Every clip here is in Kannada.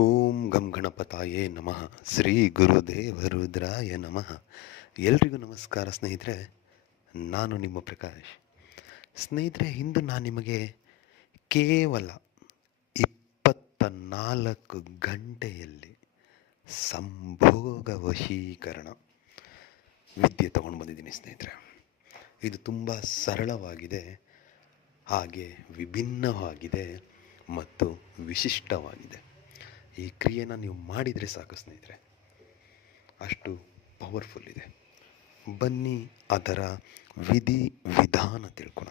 ಓಂ ಗಂ ಗಣಪತಾಯೇ ನಮಃ. ಶ್ರೀ ಗುರುದೇವ ರುದ್ರಾಯ ನಮಃ. ಎಲ್ರಿಗೂ ನಮಸ್ಕಾರ ಸ್ನೇಹಿತರೆ. ನಾನು ನಿಮ್ಮ ಪ್ರಕಾಶ್. ಸ್ನೇಹಿತರೆ, ಇಂದು ನಾನು ನಿಮಗೆ ಕೇವಲ 24 ಗಂಟೆಯಲ್ಲಿ ಸಂಭೋಗ ವಶೀಕರಣ ವಿದ್ಯೆ ತಗೊಂಡು ಬಂದಿದ್ದೀನಿ ಸ್ನೇಹಿತರೆ. ಇದು ತುಂಬ ಸರಳವಾಗಿದೆ, ಹಾಗೆ ವಿಭಿನ್ನವಾಗಿದೆ ಮತ್ತು ವಿಶಿಷ್ಟವಾಗಿದೆ. ಈ ಕ್ರಿಯೆನ ನೀವು ಮಾಡಿದರೆ ಸಾಕು ಸ್ನೇಹಿತರೆ, ಅಷ್ಟು ಪವರ್ಫುಲ್ ಇದೆ. ಬನ್ನಿ ಅದರ ವಿಧಿ ವಿಧಾನ ತಿಳ್ಕೊಳ.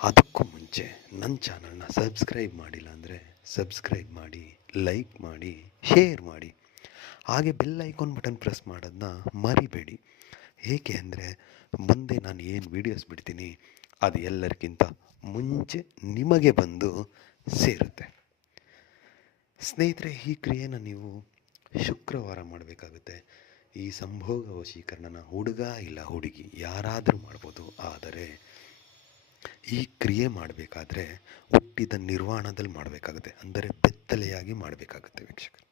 ಅದಕ್ಕೂ ಮುಂಚೆ ನನ್ನ ಚಾನಲ್ನ ಸಬ್ಸ್ಕ್ರೈಬ್ ಮಾಡಿಲ್ಲ ಅಂದರೆ ಸಬ್ಸ್ಕ್ರೈಬ್ ಮಾಡಿ, ಲೈಕ್ ಮಾಡಿ, ಶೇರ್ ಮಾಡಿ, ಹಾಗೆ ಬೆಲ್ ಐಕಾನ್ ಬಟನ್ ಪ್ರೆಸ್ ಮಾಡೋದನ್ನ ಮರಿಬೇಡಿ. ಏಕೆ ಅಂದರೆ ಮುಂದೆ ನಾನು ಏನು ವೀಡಿಯೋಸ್ ಬಿಡ್ತೀನಿ ಅದು ಎಲ್ಲರಿಗಿಂತ ಮುಂಚೆ ನಿಮಗೆ ಬಂದು ಸೇರುತ್ತೆ. ಸ್ನೇಹಿತರೆ, ಈ ಕ್ರಿಯೆನ ನೀವು ಶುಕ್ರವಾರ ಮಾಡಬೇಕಾಗುತ್ತೆ. ಈ ಸಂಭೋಗ ವಶೀಕರಣನ ಹುಡುಗ ಇಲ್ಲ ಹುಡುಗಿ ಯಾರಾದರೂ ಮಾಡ್ಬೋದು. ಆದರೆ ಈ ಕ್ರಿಯೆ ಮಾಡಬೇಕಾದ್ರೆ ಹುಟ್ಟಿದ ನಿರ್ವಾಣದಲ್ಲಿ ಮಾಡಬೇಕಾಗುತ್ತೆ, ಅಂದರೆ ಬೆತ್ತಲೆಯಾಗಿ ಮಾಡಬೇಕಾಗುತ್ತೆ ವೀಕ್ಷಕರು.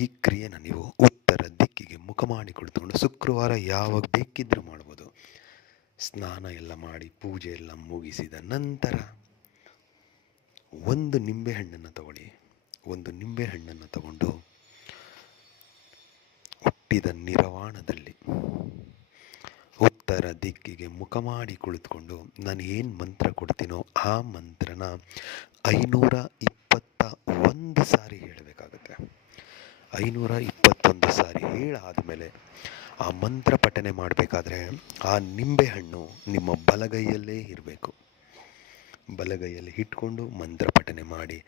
ಈ ಕ್ರಿಯೆನ ನೀವು ಉತ್ತರ ದಿಕ್ಕಿಗೆ ಮುಖ ಮಾಡಿ ಕುಳಿತುಕೊಂಡು ಶುಕ್ರವಾರ ಯಾವಾಗ ಬೇಕಿದ್ರೂ ಮಾಡ್ಬೋದು. ಸ್ನಾನ ಎಲ್ಲ ಮಾಡಿ ಪೂಜೆ ಎಲ್ಲ ಮುಗಿಸಿದ ನಂತರ ಒಂದು ನಿಂಬೆಹಣ್ಣನ್ನು ತಗೊಳ್ಳಿ. ಒಂದು ನಿಂಬೆಹಣ್ಣನ್ನು ತಗೊಂಡು ಹುಟ್ಟಿದ ನಿರ್ವಾಣದಲ್ಲಿ ಉತ್ತರ ದಿಕ್ಕಿಗೆ ಮುಖ ಮಾಡಿ ಕುಳಿತುಕೊಂಡು ನಾನು ಏನು ಮಂತ್ರ ಕೊಡ್ತೀನೋ ಆ ಮಂತ್ರನ 521 ಸಾರಿ ಹೇಳಬೇಕಾಗುತ್ತೆ. 521 ಸಾರಿ ಹೇಳಾದಮೇಲೆ ಆ ಮಂತ್ರ ಪಠನೆ ಮಾಡಬೇಕಾದ್ರೆ ಆ ನಿಂಬೆಹಣ್ಣು ನಿಮ್ಮ ಬಲಗೈಯಲ್ಲೇ ಇರಬೇಕು. ಬಲಗೈಯಲ್ಲಿ ಇಟ್ಕೊಂಡು ಮಂತ್ರ ಪಠನೆ ಮಾಡಿ,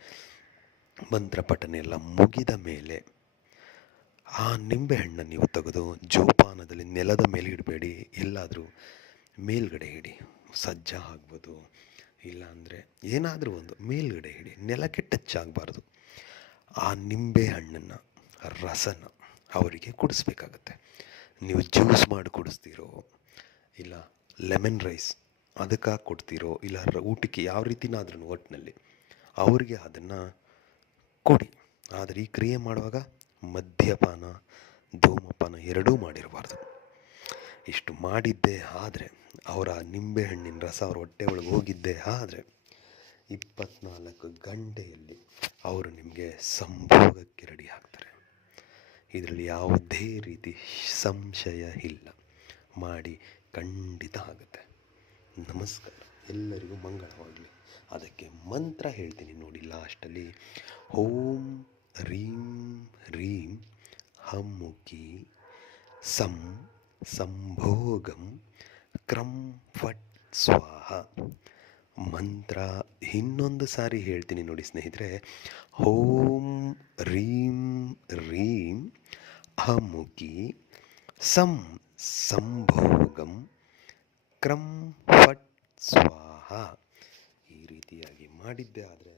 ಮಂತ್ರ ಪಠನೆ ಎಲ್ಲ ಮುಗಿದ ಮೇಲೆ ಆ ನಿಂಬೆಹಣ್ಣನ್ನು ನೀವು ತೆಗೆದು ಜೋಪಾನದಲ್ಲಿ ನೆಲದ ಮೇಲೆ ಇಡಬೇಡಿ, ಎಲ್ಲಾದರೂ ಮೇಲ್ಗಡೆ ಇಡಿ. ಸಜ್ಜ ಆಗ್ಬೋದು, ಇಲ್ಲಾಂದರೆ ಏನಾದರೂ ಒಂದು ಮೇಲ್ಗಡೆ ಇಡಿ, ನೆಲಕ್ಕೆ ಟಚ್ ಆಗಬಾರ್ದು. ಆ ನಿಂಬೆಹಣ್ಣನ್ನು ರಸನ ಅವರಿಗೆ ಕುಡಿಸ್ಬೇಕಾಗತ್ತೆ. ನೀವು ಜ್ಯೂಸ್ ಮಾಡಿ ಕುಡಿಸ್ತೀರೋ, ಇಲ್ಲ ಲೆಮನ್ ರೈಸ್ ಅದಕ್ಕಾಗಿ ಕೊಡ್ತೀರೋ, ಇಲ್ಲ ಊಟಕ್ಕೆ ಯಾವ ರೀತಿನಾದ್ರೂ ಒಟ್ಟಿನಲ್ಲಿ ಅವರಿಗೆ ಅದನ್ನು ಕೊಡಿ. ಆದರೆ ಈ ಕ್ರಿಯೆ ಮಾಡುವಾಗ ಮದ್ಯಪಾನ, ಧೂಮಪಾನ ಎರಡೂ ಮಾಡಿರಬಾರ್ದು. ಇಷ್ಟು ಮಾಡಿದ್ದೇ ಆದರೆ, ಅವರ ನಿಂಬೆಹಣ್ಣಿನ ರಸ ಅವ್ರ ಹೊಟ್ಟೆ ಒಳಗೆ ಹೋಗಿದ್ದೇ ಆದರೆ 24 ಗಂಟೆಯಲ್ಲಿ ಅವರು ನಿಮಗೆ ಸಂಭೋಗಕ್ಕೆ ರೆಡಿ ಆಗ್ತಾರೆ. ಇದರಲ್ಲಿ ಯಾವುದೇ ರೀತಿ ಸಂಶಯ ಇಲ್ಲ. ಮಾಡಿ ಖಂಡಿತ ಆಗುತ್ತೆ. ನಮಸ್ಕಾರ, ಎಲ್ಲರಿಗೂ ಮಂಗಳವಾಗಲಿ. ಅದಕ್ಕೆ ಮಂತ್ರ ಹೇಳ್ತೀನಿ ನೋಡಿ ಲಾಸ್ಟಲ್ಲಿ. ಓಂ ರೀಂ ರೀಂ ಹಮ್ಮುಖಿ ಸಂ ಸಂಭೋಗಂ ಕ್ರಂ ಫಟ್ ಸ್ವಾಹ. ಮಂತ್ರ ಇನ್ನೊಂದು ಸಾರಿ ಹೇಳ್ತೀನಿ ನೋಡಿ ಸ್ನೇಹಿತರೆ. ಓಂ ರೀಂ ರೀಂ ಹಮ್ಮುಖಿ ಸಂ ಸಂಭೋಗಂ ಕ್ರಂ ಫಟ್ ಸ್ವಾಹ. ಈ ರೀತಿಯಾಗಿ ಮಾಡಿದ್ದೆ ಆದರೆ